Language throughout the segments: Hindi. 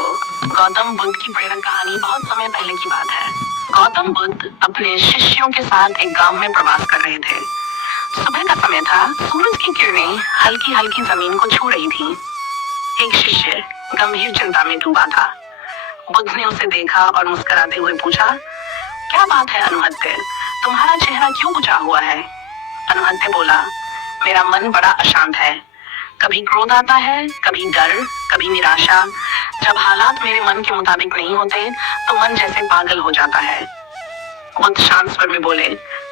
देखो, गौतम बुद्ध की प्रेरक कहानी बहुत समय पहले की बात है। गौतम बुद्ध अपने शिष्यों के साथ एक गांव में प्रवास कर रहे थे। सुबह का समय था, सूरज की किरणें हल्की हल्की जमीन को छू रही थी। एक शिष्य गंभीर चिंता में डूबा था। बुद्ध ने उसे देखा और मुस्कुराते हुए पूछा, क्या बात है अनुहत्य, तुम्हारा चेहरा क्यों बुझा हुआ है? अनुहत्य बोला, मेरा मन बड़ा अशांत है। कभी क्रोध आता है, कभी डर, कभी निराशा। जब हालात मेरे मन के मुताबिक नहीं होते तो मन जैसे पागल हो जाता है। बुद्ध शांत स्वर में बोले,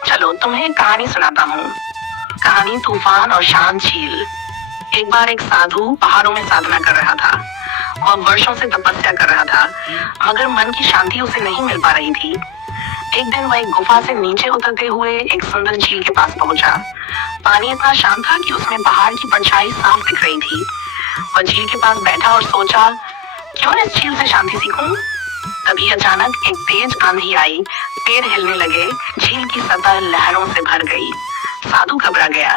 चलो तुम्हें एक कहानी सुनाता हूँ। कहानी तूफान और शांत झील। एक बार एक साधु पहाड़ों में साधना कर रहा था। वह वर्षों से तपस्या कर रहा था, मगर मन की शांति उसे नहीं मिल पा रही थी। एक दिन वह एक गुफा से नीचे उतरते हुए एक सुंदर झील के पास पहुंचा। पानी इतना शांत था कि उसमें पहाड़ की परछाई साफ दिख रही थी। वह झील के पास बैठा और सोचा, क्यों इस झील से शांति सीखूं? तभी अचानक एक तेज आंधी आई, पेड़ हिलने लगे, झील की सतह लहरों से भर गई। साधु घबरा गया।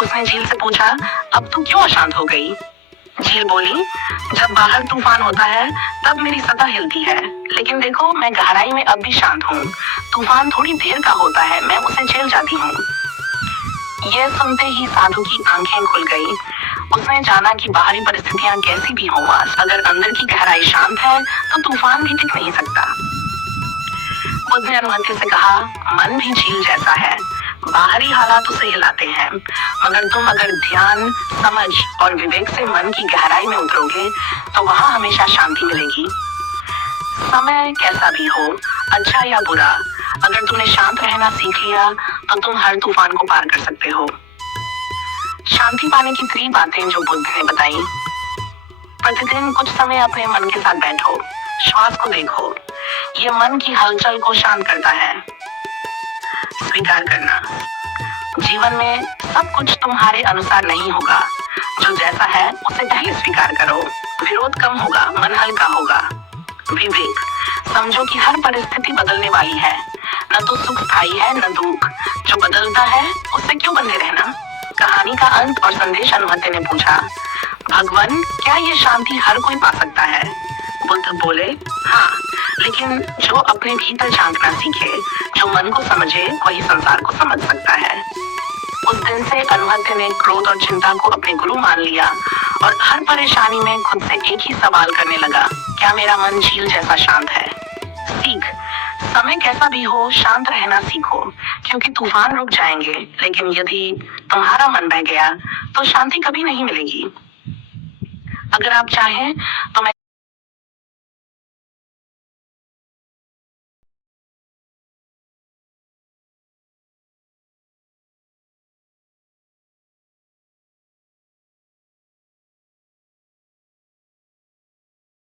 उसने झील से पूछा, अब तू क्यों अशांत हो गई? झील बोली, जब बाहर तूफान होता है तब मेरी सतह हिलती है, लेकिन देखो मैं गहराई में अब भी शांत हूँ। तूफान थोड़ी देर का होता है, मैं उसे झेल जाती हूँ। यह सुनते ही साधु की आंखें खुल गई। उसने जाना कि बाहरी परिस्थितियां कैसी भी हों, अगर अंदर की गहराई शांत है तो तूफान भी टिक नहीं सकता। बुद्ध ने अनुहत्य से कहा, मन भी झील जैसा है, बाहरी हालात उसे हिलाते हैं, मगर तुम अगर ध्यान, समझ और विवेक से मन की गहराई में उतरोगे तो वहां हमेशा शांति मिलेगी। समय कैसा भी हो, अच्छा या बुरा, अगर तुमने शांत रहना सीख लिया तो तुम हर तूफान को पार कर सकते हो। शांति पाने की 3 बातें जो बुद्ध ने बताई। प्रतिदिन कुछ समय अपने मन के साथ बैठो, श्वास को देखो, यह मन की हलचल को शांत करता है। स्वीकार करना, जीवन में सब कुछ तुम्हारे अनुसार नहीं होगा, जो जैसा है उसे पहले स्वीकार करो, विरोध कम होगा, मन हल्का होगा। विवेक, समझो कि हर परिस्थिति बदलने वाली है, न तो सुख स्थायी है न दुख, जो बदलता है उससे क्यों बंधे रहना। कहानी का अंत और संदेश। अनुहत्य ने पूछा, भगवान, क्या ये शांति हर कोई पा सकता है? बुद्ध बोले, हाँ, लेकिन जो अपने भीतर झांकना सीखे, जो मन को समझे, वही संसार को समझ सकता है। उस दिन से अनुहत्य ने क्रोध और चिंता को अपने गुरु मान लिया और हर परेशानी में खुद से एक ही सवाल करने लगा, क्या मेरा मन झील जैसा शांत है? सीख, समय कैसा भी हो, शांत रहना सीखो, क्योंकि तूफान रुक जाएंगे, लेकिन यदि तुम्हारा मन बह गया तो शांति कभी नहीं मिलेगी। अगर आप चाहें तो मैं